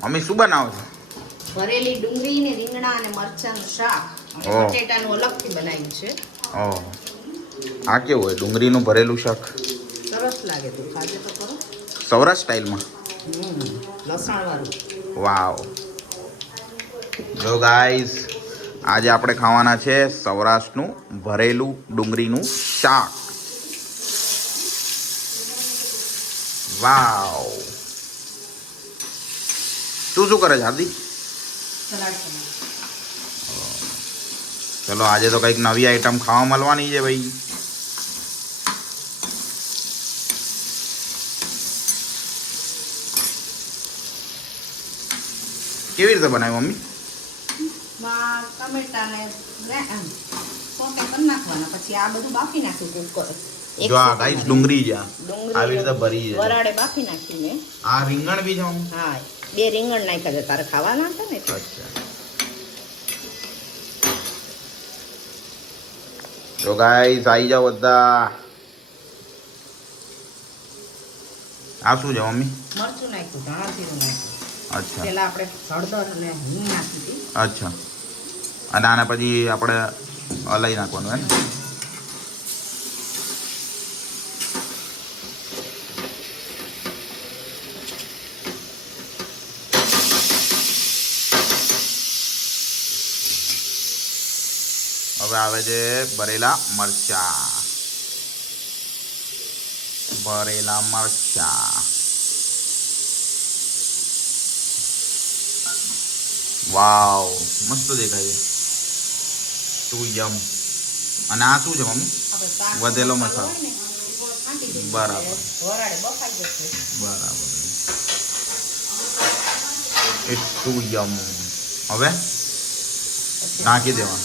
Mummy શું બનાવો છો? ભરેલી ડુંગળી ને રીંગણા અને મરચાંનું શાક અને ઓહ. બટેટાનું અલગથી બનાવ્યું છે. ઓહ, આ કેવું હોય ડુંગળીનું ભરેલું શાક? સરસ લાગે, તું ખાજે તો ખરો. સૌરાષ્ટ્ર સ્ટાઇલમાં. લસણ વાળું. વાવ. જો ગાઈસ, આજે આપણે ખાવાના છે સૌરાષ્ટ્રનું ભરેલું ડુંગળીનું શાક. વાવ. તું શું કરે છે હાર્દિક? ચલો આજે તો કંઈક નવી આઈટમ ખાવા મળવાની છે ભાઈ. કેવી રીતે બનાવી મમ્મી? માં ટમેટા ને સોતે કરી નાખવાના, પછી આ બધું બાફી નાખ્યું કુકર. જો આ ગાઈસ ડુંગળી છે, આવી રીતે ભરી છે. વરાળે બાફી નાખીને. આ રીંગણ બી છે મમ્મી? હા, 2 રીંગણ નાખ્યા છે, તારે ખાવાના હતા ને એટલે. અચ્છા. તો ગાઈસ આવી જાઓ બધા. આ શું છે મમ્મી? મરચું નાખ્યું, ધાણા જીરું નાખ્યું. અચ્છા પેલા આપણે હળદર અને હિંગ નાખી હતી. અચ્છા. અને આને પછી આપણે હલાઈ નાખવાનું હે ને? હવે આવે છે ભરેલા મરચા. ભરેલા મરચા. વાવ, મસ્ત દેખાય છે. તું યમ. અને આ શું છે મમ્મી? આપણે શાક વધેલો હોય મસાલો. ને, એ થોડો છાંટી દઈશું. બરાબર. વરાળે બફાઈ જશે. બરાબર. એટલું યમ. હવે ઢાંકી દેવાનું.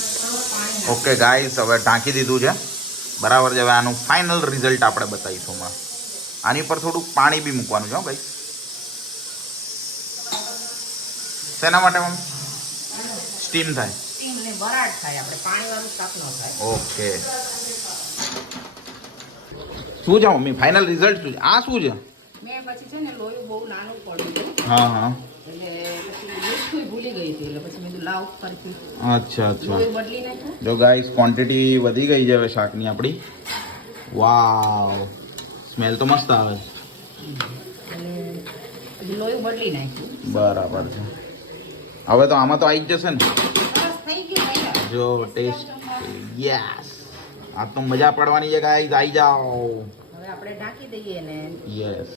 પાણી ઓકે ગાઈસ, હવે ઢાંકી દીધું છે બરાબર છે. હવે આનું ફાઇનલ રિઝલ્ટ આપણે બતાવીશું હમણાં. આની પર થોડુંક પાણી બી મૂકવાનું છે હો ગાઈસ. શેના માટે મમ્મી? સ્ટીમ થાય. સ્ટીમ ને વરાળ થાય, આપણે પાણીવાળું શાક ન થાય. ઓકે. શું છે મમ્મી ફાઇનલ રિઝલ્ટ શું છે? આ શું છે? મેં પછી છે ને લોયું બહુ નાનું પડ્યું હા હા. એટલે પછી મીઠું ભૂલી ગઈ હતી, એટલે પછી મેં કીધું લાવ ફરીથી અચ્છા અચ્છા. લોયું બદલી નાખ્યું. જો ગાઈસ ક્વોન્ટિટી વધી ગઈ છે હવે શાકની આપણી. વાવ, સ્મેલ તો મસ્ત આવે છે. અને પછી લોયું બદલી નાખ્યું. બરાબર છે. હવે તો આમાં તો આવી જ જશે ને? સરસ થઈ ગયું ભાઈ. જો ટેસ્ટ. યસ, આ તો મજા પડવાની છે ગાઈસ, આવી જાઓ. હવે આપણે ઢાંકી દઈએ ને યસ.